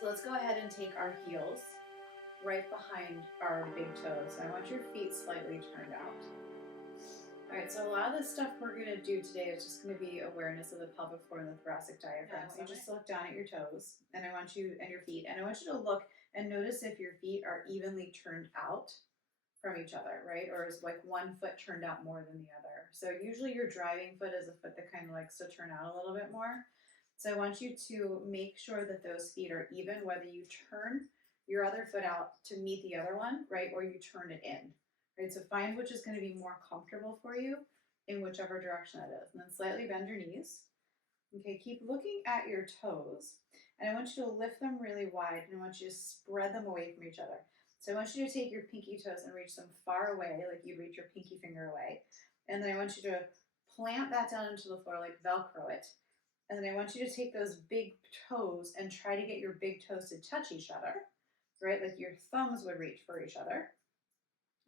So let's go ahead and take our heels right behind our big toes. I want your feet slightly turned out. All right, so a lot of the stuff we're going to do today is just going to be awareness of the pelvic floor and the thoracic diaphragm. So you just look down at your toes and I want you and your feet, and I want you to look and notice if your feet are evenly turned out from each other, right? Or is like one foot turned out more than the other. So usually your driving foot is a foot that kind of likes to turn out a little bit more. So I want you to make sure that those feet are even, whether you turn your other foot out to meet the other one, right? Or you turn it in, right? So find which is going to be more comfortable for you in whichever direction that is. And then slightly bend your knees. Okay, keep looking at your toes. And I want you to lift them really wide and I want you to spread them away from each other. So I want you to take your pinky toes and reach them far away, like you reach your pinky finger away. And then I want you to plant that down into the floor, like Velcro it. And then I want you to take those big toes and try to get your big toes to touch each other, right? Like your thumbs would reach for each other.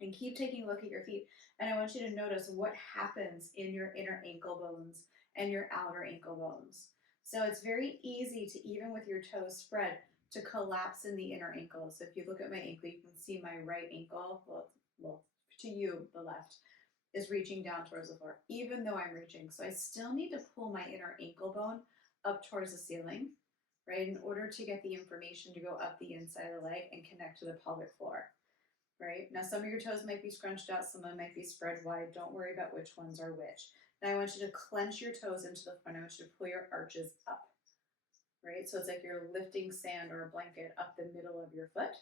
And keep taking a look at your feet. And I want you to notice what happens in your inner ankle bones and your outer ankle bones. So it's very easy to, even with your toes spread, to collapse in the inner ankle. So if you look at my ankle, you can see my right ankle, well, to you, the left, is reaching down towards the floor, even though I'm reaching. So I still need to pull my inner ankle bone up towards the ceiling, right, in order to get the information to go up the inside of the leg and connect to the pelvic floor, right? Now, some of your toes might be scrunched out, some of them might be spread wide. Don't worry about which ones are which. Now, I want you to clench your toes into the front. I want you to pull your arches up, right? So it's like you're lifting sand or a blanket up the middle of your foot.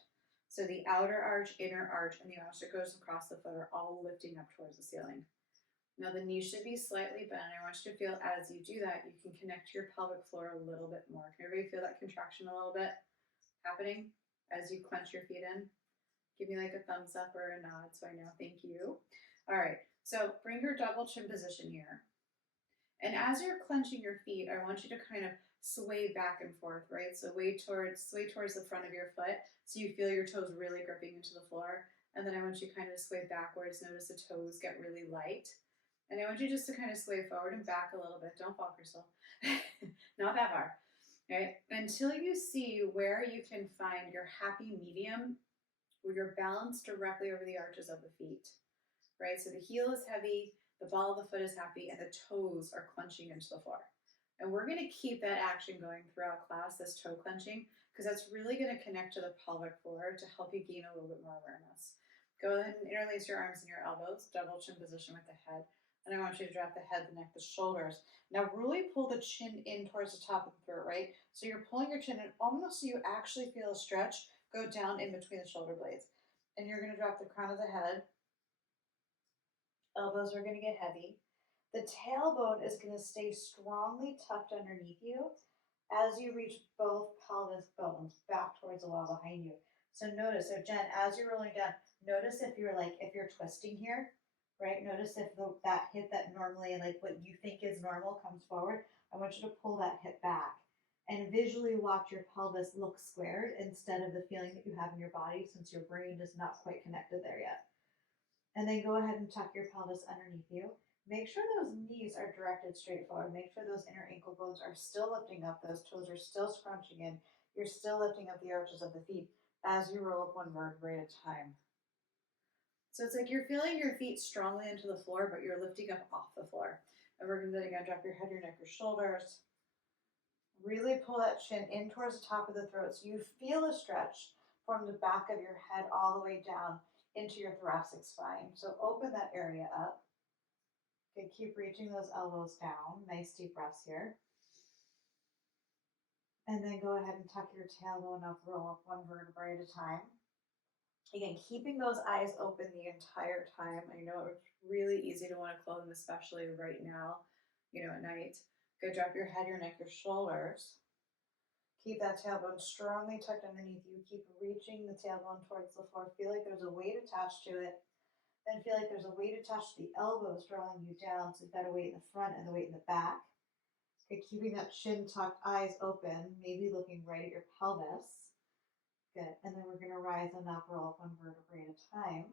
So the outer arch, inner arch, and the arch that goes across the foot are all lifting up towards the ceiling. Now the knees should be slightly bent. I want you to feel as you do that, you can connect to your pelvic floor a little bit more. Can everybody feel that contraction a little bit happening as you clench your feet in? Give me like a thumbs up or a nod so I know. Thank you. All right, so bring your double chin position here. And as you're clenching your feet, I want you to kind of sway back and forth, right? So sway towards the front of your foot so you feel your toes really gripping into the floor. And then I want you to kind of sway backwards. Notice the toes get really light. And I want you just to kind of sway forward and back a little bit. Don't fall, Crystal. Not that far. Right? Until you see where you can find your happy medium where you're balanced directly over the arches of the feet. Right? So the heel is heavy, the ball of the foot is happy, and the toes are clenching into the floor. And we're going to keep that action going throughout class, this toe clenching, because that's really going to connect to the pelvic floor to help you gain a little bit more awareness. Go ahead and interlace your arms and your elbows, double chin position with the head. And I want you to drop the head, the neck, the shoulders. Now really pull the chin in towards the top of the throat, right? So you're pulling your chin in almost so you actually feel a stretch go down in between the shoulder blades. And you're going to drop the crown of the head. Elbows are going to get heavy. The tailbone is going to stay strongly tucked underneath you as you reach both pelvis bones back towards the wall behind you. So notice, so Jen, as you're rolling down, notice if you're twisting here, right? Notice if that hip that normally, like what you think is normal, comes forward. I want you to pull that hip back and visually watch your pelvis look squared instead of the feeling that you have in your body since your brain is not quite connected there yet. And then go ahead and tuck your pelvis underneath you. Make sure those knees are directed straight forward. Make sure those inner ankle bones are still lifting up. Those toes are still scrunching in. You're still lifting up the arches of the feet as you roll up one vertebrae at a time. So it's like you're feeling your feet strongly into the floor, but you're lifting up off the floor. And we're going to do that again. Drop your head, your neck, your shoulders. Really pull that chin in towards the top of the throat so you feel a stretch from the back of your head all the way down into your thoracic spine. So open that area up. Okay, keep reaching those elbows down. Nice deep breaths here. And then go ahead and tuck your tailbone up, roll up one vertebrae at a time. Again, keeping those eyes open the entire time. I know it's really easy to want to close them, especially right now, at night. Go drop your head, your neck, your shoulders. Keep that tailbone strongly tucked underneath you. Keep reaching the tailbone towards the floor. Feel like there's a weight attached to it. Then feel like there's a weight attached to the elbows drawing you down. So you've got a weight in the front and the weight in the back. Okay, keeping that chin tucked, eyes open, maybe looking right at your pelvis. Good. And then we're going to rise and up, roll up one vertebrae at a time.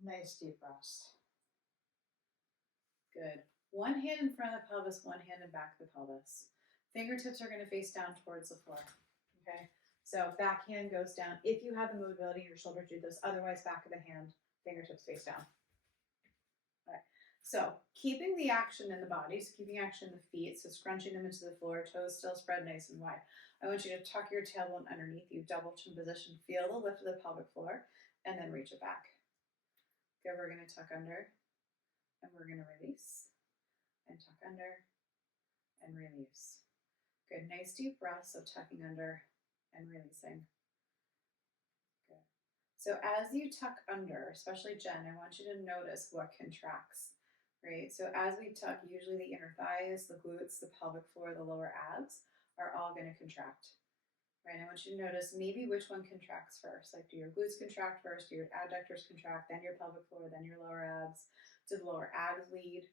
Nice deep breaths. Good. One hand in front of the pelvis, one hand in back of the pelvis. Fingertips are going to face down towards the floor. Okay, so backhand goes down. If you have the mobility in your shoulder, do this. Otherwise, back of the hand, fingertips face down. All right. So keeping the action in the body, so keeping action in the feet, so scrunching them into the floor, toes still spread nice and wide. I want you to tuck your tailbone underneath you, double chin position. Feel the lift of the pelvic floor, and then reach it back. Okay, we're going to tuck under, and we're going to release, and tuck under, and release. Good, nice deep breaths of tucking under and releasing. Good. So as you tuck under, especially Jen, I want you to notice what contracts, right? So as we tuck, usually the inner thighs, the glutes, the pelvic floor, the lower abs are all going to contract, right? I want you to notice maybe which one contracts first. Like, do your glutes contract first? Do your adductors contract, then your pelvic floor, then your lower abs? Do the lower abs lead,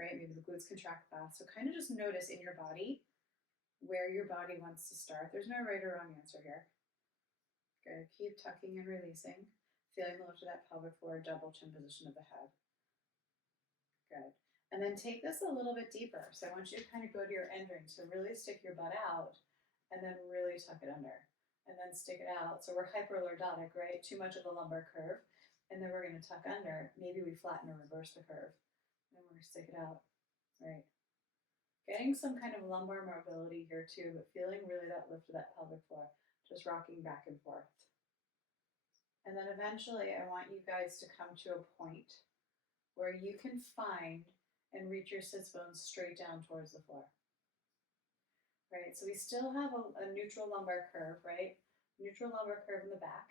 right? Maybe the glutes contract last. So kind of just notice in your body where your body wants to start. There's no right or wrong answer here. Good. Keep tucking and releasing. Feeling the lift of that pelvic floor, double chin position of the head. Good. And then take this a little bit deeper. So I want you to kind of go to your end ring. So really stick your butt out and then really tuck it under. And then stick it out. So we're hyperlordotic, right? Too much of the lumbar curve. And then we're going to tuck under. Maybe we flatten or reverse the curve. And we're going to stick it out, right? Getting some kind of lumbar mobility here too, but feeling really that lift of that pelvic floor, just rocking back and forth. And then eventually I want you guys to come to a point where you can find and reach your sits bones straight down towards the floor. Right, so we still have a neutral lumbar curve, right? Neutral lumbar curve in the back.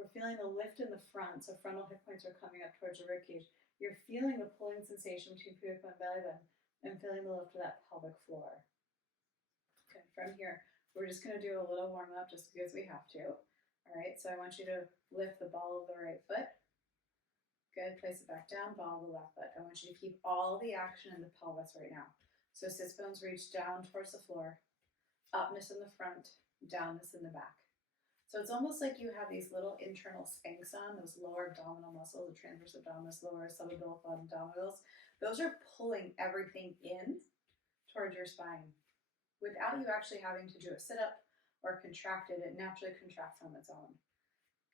We're feeling the lift in the front, so frontal hip points are coming up towards your ribcage. You're feeling the pulling sensation between pubic and belly button. And feeling the lift of that pelvic floor. Okay, from here, we're just going to do a little warm up just because we have to. All right, so I want you to lift the ball of the right foot. Good, place it back down, ball of the left foot. I want you to keep all the action in the pelvis right now. So sits bones reach down towards the floor, upness in the front, downness in the back. So it's almost like you have these little internal spanks on, those lower abdominal muscles, the transverse abdominis, lower subabdominal abdominals. Those are pulling everything in towards your spine without you actually having to do a sit-up or contract it. It naturally contracts on its own.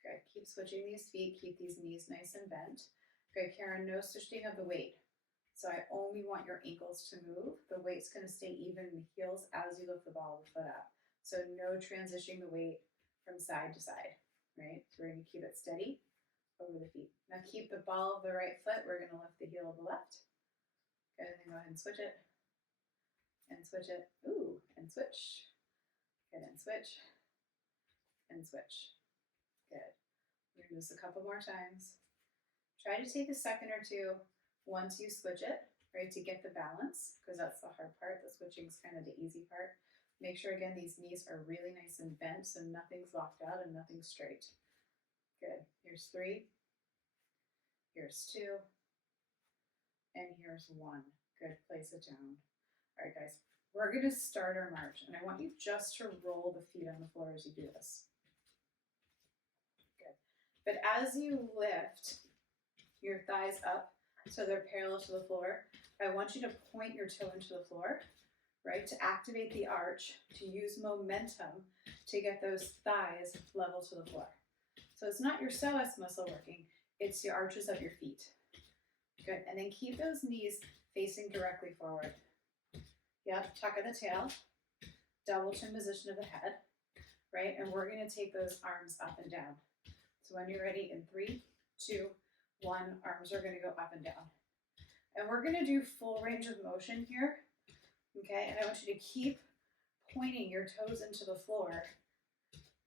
Good. Keep switching these feet. Keep these knees nice and bent. Good, Karen, no switching of the weight. So I only want your ankles to move. The weight's going to stay even in the heels as you lift the ball of the foot up. So no transitioning the weight from side to side, right? So we're going to keep it steady over the feet. Now keep the ball of the right foot. We're going to lift the heel of the left. Good, and then go ahead and switch it. And switch it. Ooh, and switch. Good, and switch. And switch. Good. We're going to do this a couple more times. Try to take a second or two once you switch it, right, to get the balance, because that's the hard part. The switching is kind of the easy part. Make sure, again, these knees are really nice and bent, so nothing's locked out and nothing's straight. Good. Here's 3. Here's 2. And here's 1. Good, place it down. All right, guys, we're going to start our march, and I want you just to roll the feet on the floor as you do this. Good. But as you lift your thighs up so they're parallel to the floor, I want you to point your toe into the floor, right, to activate the arch, to use momentum to get those thighs level to the floor. So it's not your psoas muscle working, it's the arches of your feet. Good, and then keep those knees facing directly forward. Yep, tuck of the tail, double chin position of the head, right? And we're gonna take those arms up and down. So when you're ready, in 3, 2, 1, arms are gonna go up and down. And we're gonna do full range of motion here, okay? And I want you to keep pointing your toes into the floor,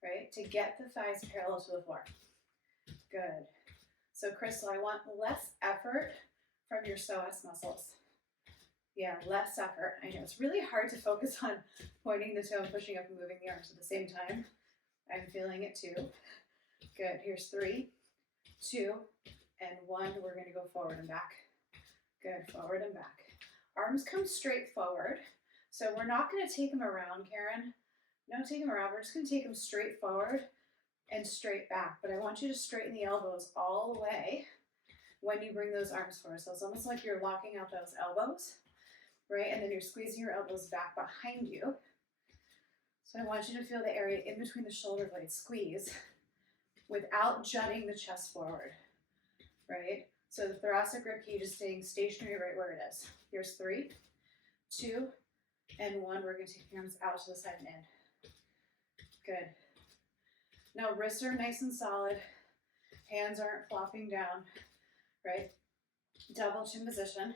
right? To get the thighs parallel to the floor. Good. So Crystal, I want less effort from your psoas muscles. Yeah, less effort. I know it's really hard to focus on pointing the toe and pushing up and moving the arms at the same time. I'm feeling it too. Good. Here's 3, 2, and 1. We're going to go forward and back. Good. Forward and back. Arms come straight forward. So we're not going to take them around, Karen. Don't take them around. We're just going to take them straight forward and straight back. But I want you to straighten the elbows all the way when you bring those arms forward. So it's almost like you're locking out those elbows. right? And then you're squeezing your elbows back behind you. So I want you to feel the area in between the shoulder blades squeeze without jutting the chest forward, right? So the thoracic rib cage is staying stationary right where it is. Here's 3, 2, and 1. We're going to take the arms out to the side and in. Good. Now wrists are nice and solid. Hands aren't flopping down, right? Double chin position.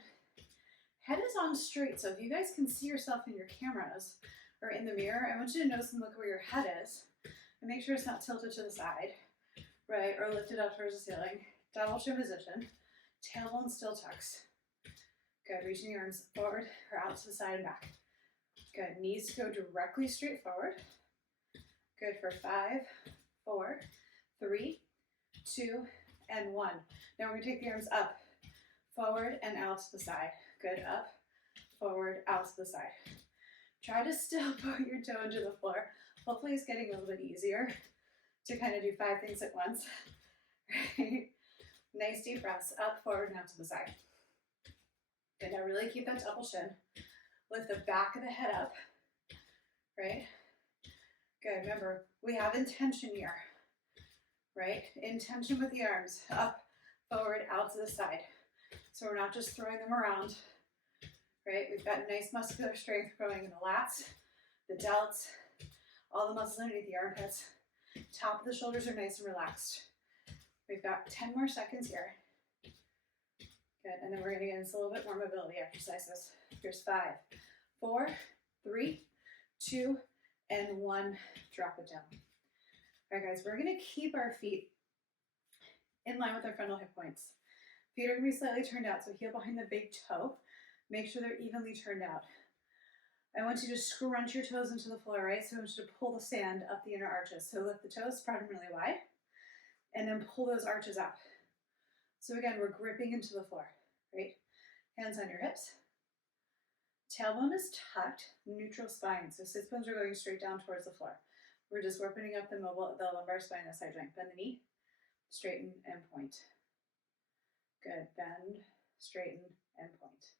Head is on straight, so if you guys can see yourself in your cameras or in the mirror, I want you to notice and look where your head is and make sure it's not tilted to the side, right? Or lifted up towards the ceiling. Double chin position. Tailbone still tucks. Good. Reaching your arms forward or out to the side and back. Good. Knees go directly straight forward. Good for 5, 4, 3, 2, and 1. Now we're going to take the arms up, forward, and out to the side. Good. Up, forward, out to the side. Try to still put your toe into the floor. Hopefully it's getting a little bit easier to kind of do 5 things at once. Right? Nice deep breaths. Up, forward, and out to the side. Good. Now really keep that double chin. Lift the back of the head up. Right? Good. Remember, we have intention here. Right? Intention with the arms. Up, forward, out to the side. So we're not just throwing them around. Right? We've got nice muscular strength growing in the lats, the delts, all the muscles underneath the armpits. Top of the shoulders are nice and relaxed. We've got 10 more seconds here. Good, and then we're gonna get into a little bit more mobility exercises. Here's 5, 4, 3, 2, and 1. Drop it down. All right, guys, we're gonna keep our feet in line with our frontal hip points. Feet are gonna be slightly turned out, so heel behind the big toe. Make sure they're evenly turned out. I want you to scrunch your toes into the floor, right? So I want you to pull the sand up the inner arches. So lift the toes, spread them really wide, and then pull those arches up. So again, we're gripping into the floor, right? Hands on your hips. Tailbone is tucked, neutral spine. So sits bones are going straight down towards the floor. We're just opening up the lumbar spine, the side joint. Bend the knee, straighten and point. Good, bend, straighten and point.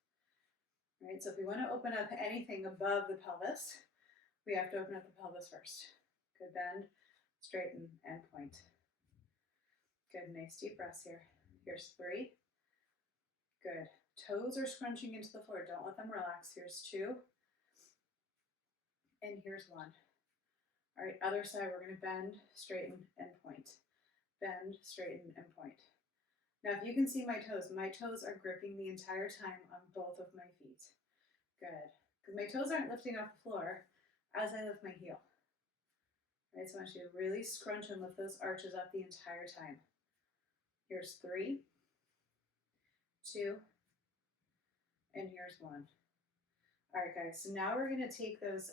Right, so if we want to open up anything above the pelvis, we have to open up the pelvis first. Good, bend, straighten, and point. Good, nice deep breaths here. Here's 3. Good. Toes are scrunching into the floor. Don't let them relax. Here's 2. And here's 1. All right, other side, we're going to bend, straighten, and point. Bend, straighten, and point. Now, if you can see my toes are gripping the entire time on both of my feet. Good. Because my toes aren't lifting off the floor as I lift my heel. Right, so I want you to really scrunch and lift those arches up the entire time. Here's 3, 2, and here's 1. All right, guys, so now we're going to take those,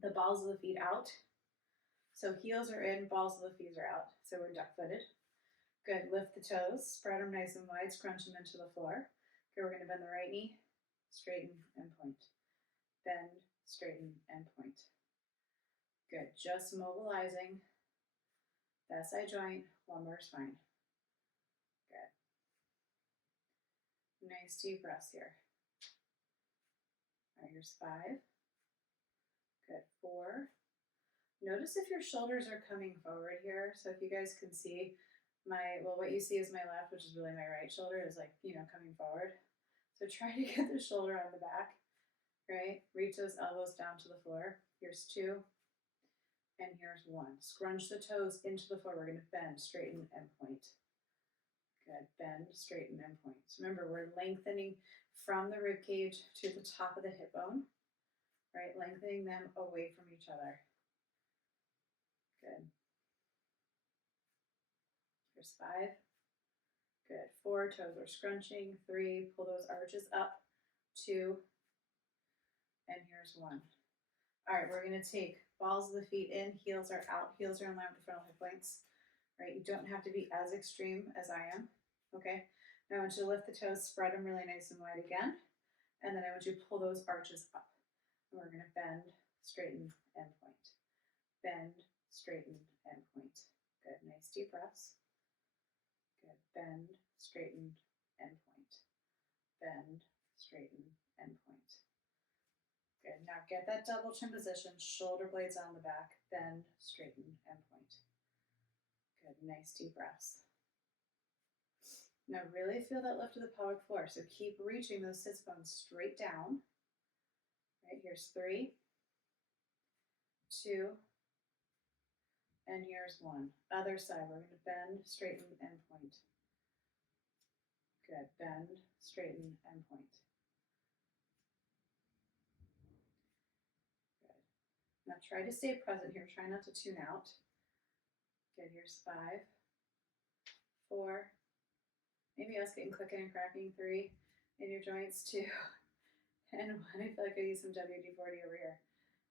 the balls of the feet out. So heels are in, balls of the feet are out. So we're duck-footed. Good, lift the toes, spread them nice and wide, scrunch them into the floor. Okay, we're going to bend the right knee, straighten and point. Bend, straighten and point. Good, just mobilizing the SI joint, lumbar spine. Good. Nice deep breaths here. All right, here's 5. Good, 4. Notice if your shoulders are coming forward here. So if you guys can see, what you see is my left, which is really my right shoulder, is like, coming forward. So try to get the shoulder on the back, right? Reach those elbows down to the floor. Here's 2, and here's 1. Scrunch the toes into the floor. We're gonna bend, straighten, and point. Good, bend, straighten, and point. So remember, we're lengthening from the rib cage to the top of the hip bone, right? Lengthening them away from each other. Good. Here's 5. Good. 4, toes are scrunching. 3, pull those arches up. 2, and here's 1. All right, we're going to take balls of the feet in, heels are out. Heels are in line with the frontal hip points. Right, you don't have to be as extreme as I am. Okay. Now I want you to lift the toes, spread them really nice and wide again, and then I want you to pull those arches up. And we're going to bend, straighten, and point. Bend, straighten, and point. Good. Nice deep breaths. Good. Bend, straighten, and point. Bend, straighten, and point. Good. Now get that double chin position, shoulder blades on the back, bend, straighten, and point. Good. Nice deep breaths. Now really feel that lift of the pelvic floor. So keep reaching those sits bones straight down. Right, here's 3, 2, and here's 1. Other side, we're going to bend, straighten, and point. Good. Bend, straighten, and point. Good. Now try to stay present here. Try not to tune out. Good. Here's 5, 4, maybe us getting clicking and cracking, 3 in your joints, 2, and 1. I feel like I need some WD-40 over here.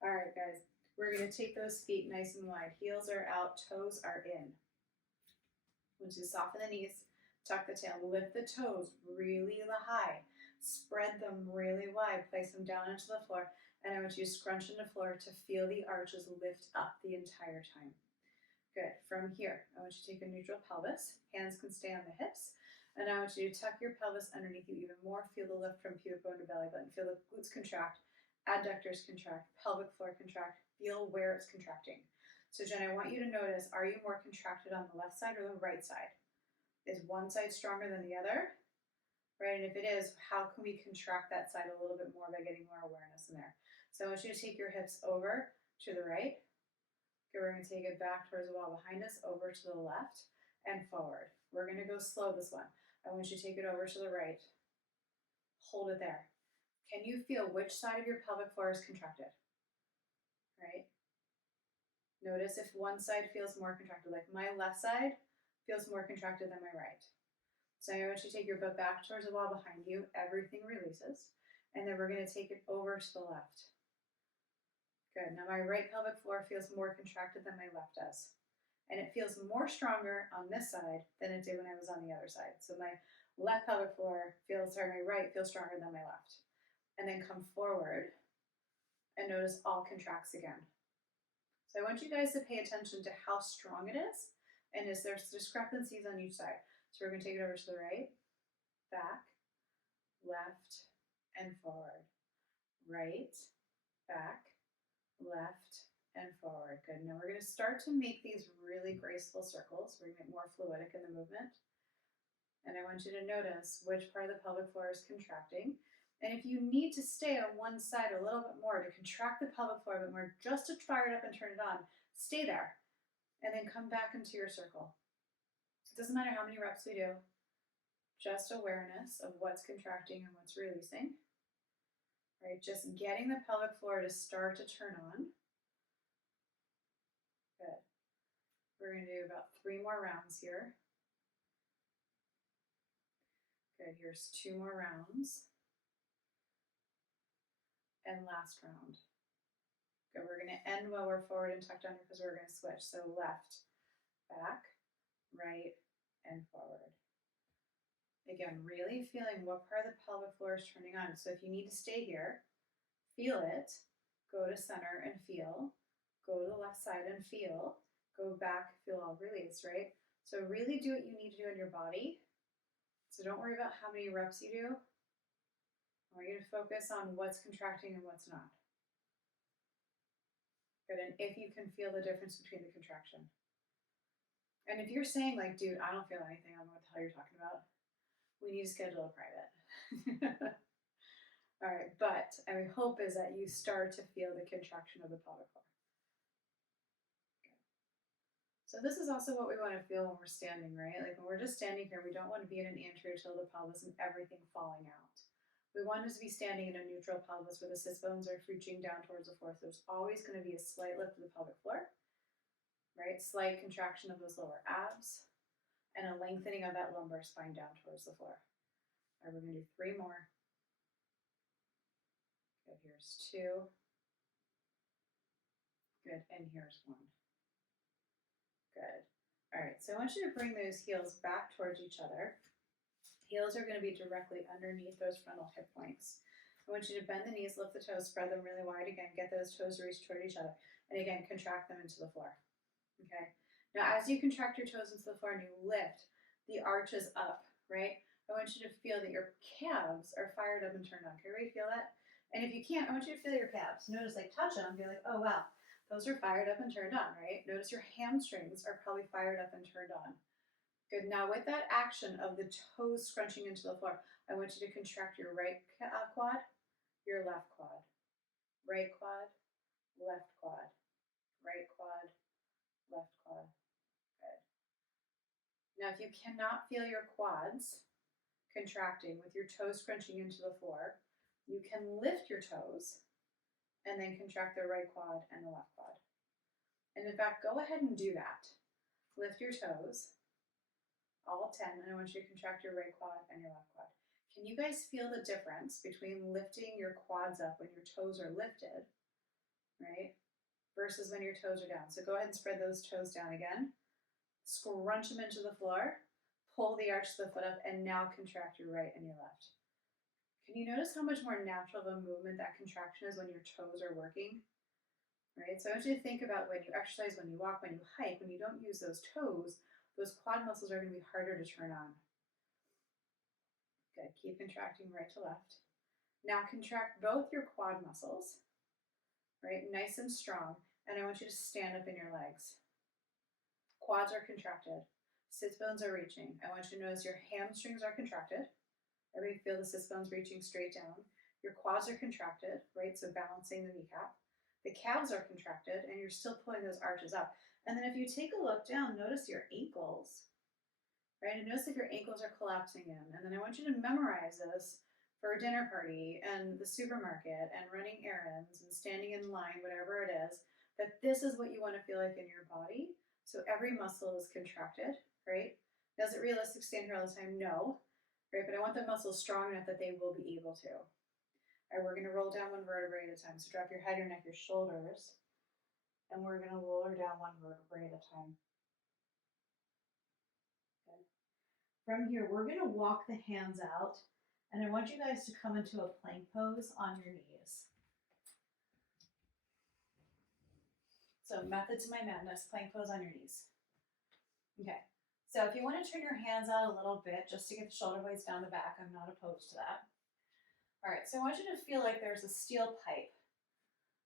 All right, guys. We're going to take those feet nice and wide. Heels are out, toes are in. Once you soften the knees, tuck the tail, lift the toes really high. Spread them really wide, place them down into the floor, and I want you to scrunch into the floor to feel the arches lift up the entire time. Good. From here, I want you to take a neutral pelvis. Hands can stay on the hips. And I want you to tuck your pelvis underneath you even more. Feel the lift from pubic bone to belly button. Feel the glutes contract, adductors contract, pelvic floor contract. Feel where it's contracting. So Jen, I want you to notice, are you more contracted on the left side or the right side? Is one side stronger than the other? Right, and if it is, how can we contract that side a little bit more by getting more awareness in there? So I want you to take your hips over to the right. Okay, we're going to take it back towards the wall behind us, over to the left, and forward. We're going to go slow this one. I want you to take it over to the right. Hold it there. Can you feel which side of your pelvic floor is contracted? Right? Notice if one side feels more contracted, like my left side feels more contracted than my right. So I want you to take your butt back towards the wall behind you. Everything releases. And then we're going to take it over to the left. Good. Now my right pelvic floor feels more contracted than my left does. And it feels more stronger on this side than it did when I was on the other side. So my left pelvic floor feels, or my right feels stronger than my left. And then come forward and notice all contracts again. So I want you guys to pay attention to how strong it is and is there discrepancies on each side. So we're going to take it over to the right, back, left, and forward. Right, back, left, and forward. Good. Now we're going to start to make these really graceful circles. We're going to get more fluidic in the movement. And I want you to notice which part of the pelvic floor is contracting. And if you need to stay on one side a little bit more to contract the pelvic floor a bit more, just to fire it up and turn it on, stay there. And then come back into your circle. It doesn't matter how many reps we do, just awareness of what's contracting and what's releasing. Right, just getting the pelvic floor to start to turn on. Good. We're going to do about 3 more rounds here. Good, here's 2 more rounds. And last round. Good, we're going to end while we're forward and tucked under because we're going to switch. So left, back, right, and forward. Again, really feeling what part of the pelvic floor is turning on. So if you need to stay here, feel it, go to center and feel, go to the left side and feel, go back, feel all release, right? So really do what you need to do in your body. So don't worry about how many reps you do. I want you to focus on what's contracting and what's not. Good, and if you can feel the difference between the contraction. And if you're saying like, dude, I don't feel anything, I don't know what the hell you're talking about, we need to schedule a private. All right, but my hope is that you start to feel the contraction of the pelvic floor. Okay. So this is also what we want to feel when we're standing, right? Like when we're just standing here, we don't want to be in an anterior tilt of the pelvis and everything falling out. We want us to be standing in a neutral pelvis where the sits bones are reaching down towards the floor. So there's always going to be a slight lift of the pelvic floor, right? Slight contraction of those lower abs and a lengthening of that lumbar spine down towards the floor. All right, we're going to do 3 more. Good, here's 2. Good, and here's 1. Good. All right, so I want you to bring those heels back towards each other. Heels are going to be directly underneath those frontal hip points. I want you to bend the knees, lift the toes, spread them really wide again, get those toes to reach toward each other, and again, contract them into the floor. Okay? Now, as you contract your toes into the floor and you lift the arches up, right? I want you to feel that your calves are fired up and turned on. Can everybody feel that? And if you can't, I want you to feel your calves. Notice, like, touch them and be like, oh, wow, those are fired up and turned on, right? Notice your hamstrings are probably fired up and turned on. Good. Now, with that action of the toes scrunching into the floor, I want you to contract your right quad, your left quad. Right quad, left quad. Right quad, left quad. Good. Now, if you cannot feel your quads contracting with your toes scrunching into the floor, you can lift your toes and then contract the right quad and the left quad. And in fact, go ahead and do that. Lift your toes, all 10, and I want you to contract your right quad and your left quad. Can you guys feel the difference between lifting your quads up when your toes are lifted, right, versus when your toes are down? So go ahead and spread those toes down again. Scrunch them into the floor, pull the arch of the foot up, and now contract your right and your left. Can you notice how much more natural of a movement that contraction is when your toes are working? Right? So I want you to think about when you exercise, when you walk, when you hike, when you don't use those toes, those quad muscles are going to be harder to turn on. Good. Keep contracting right to left. Now contract both your quad muscles, right? Nice and strong. And I want you to stand up in your legs. Quads are contracted. Sits bones are reaching. I want you to notice your hamstrings are contracted. Everybody feel the sits bones reaching straight down. Your quads are contracted, right? So balancing the kneecap. The calves are contracted, and you're still pulling those arches up. And then if you take a look down, notice your ankles, right? And notice if your ankles are collapsing in. And then I want you to memorize this for a dinner party and the supermarket and running errands and standing in line, whatever it is, that this is what you want to feel like in your body. So every muscle is contracted, right? Now, is it realistic to stand here all the time? No. Right, but I want the muscles strong enough that they will be able to. All right, we're going to roll down one vertebrae at a time. So drop your head, your neck, your shoulders, and we're going to lower down one vertebrae at a time. Okay. From here, we're going to walk the hands out, and I want you guys to come into a plank pose on your knees. So method to my madness, plank pose on your knees. Okay. So if you want to turn your hands out a little bit just to get the shoulder blades down the back, I'm not opposed to that. All right, so I want you to feel like there's a steel pipe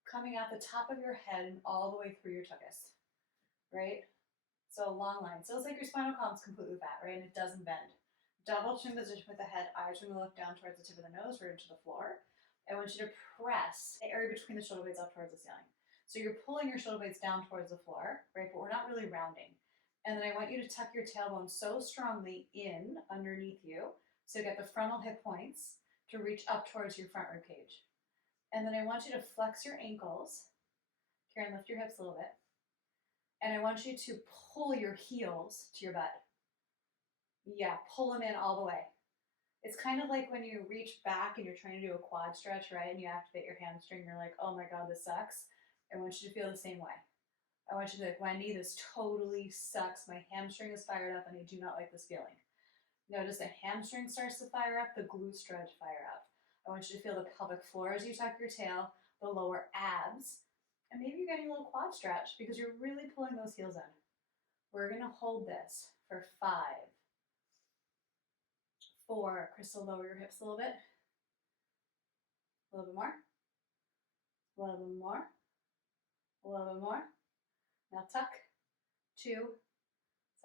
coming out the top of your head and all the way through your tuchus, right? So a long line. So it's like your spinal column is completely fat, right? And it doesn't bend. Double chin position with the head. Eyes are going to look down towards the tip of the nose or into the floor. I want you to press the area between the shoulder blades up towards the ceiling. So you're pulling your shoulder blades down towards the floor, right? But we're not really rounding. And then I want you to tuck your tailbone so strongly in underneath you, so get the frontal hip points to reach up towards your front rib cage. And then I want you to flex your ankles. Karen, lift your hips a little bit. And I want you to pull your heels to your butt. Yeah, pull them in all the way. It's kind of like when you reach back and you're trying to do a quad stretch, right? And you activate your hamstring. You're like, oh my God, this sucks. I want you to feel the same way. I want you to be like, Wendy, this totally sucks. My hamstring is fired up and I do not like this feeling. Notice the hamstring starts to fire up, the glutes start to fire up. I want you to feel the pelvic floor as you tuck your tail, the lower abs, and maybe you're getting a little quad stretch because you're really pulling those heels in. We're going to hold this for 5, 4. Crystal, lower your hips a little bit. A little bit more. A little bit more. A little bit more. Now tuck. 2,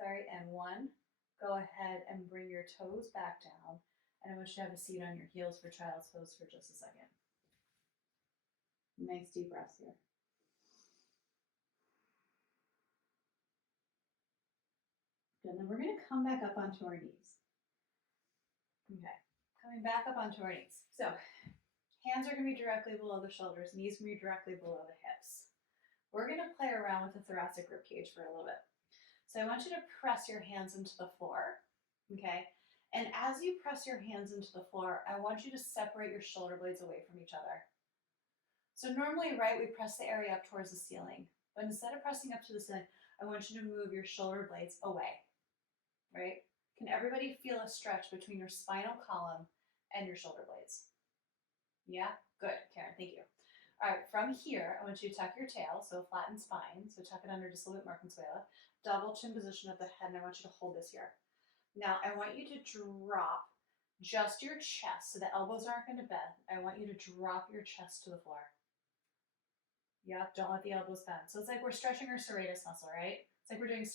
and 1. Go ahead and bring your toes back down. And I want you to have a seat on your heels for child's pose for just a second. Nice deep breaths here. Good, and then we're going to come back up onto our knees. Okay, coming back up onto our knees. So, hands are going to be directly below the shoulders, knees going to be directly below the hips. We're going to play around with the thoracic rib cage for a little bit. So I want you to press your hands into the floor, okay? And as you press your hands into the floor, I want you to separate your shoulder blades away from each other. So normally, right, we press the area up towards the ceiling. But instead of pressing up to the ceiling, I want you to move your shoulder blades away, right? Can everybody feel a stretch between your spinal column and your shoulder blades? Yeah? Good, Karen, thank you. All right, from here, I want you to tuck your tail, so flatten spine. So tuck it under just a little bit more, Consuela. Double chin position of the head, and I want you to hold this here. Now, I want you to drop just your chest, so the elbows aren't going to bend. I want you to drop your chest to the floor. Yep, don't let the elbows bend. So it's like we're stretching our serratus muscle, right? It's like we're doing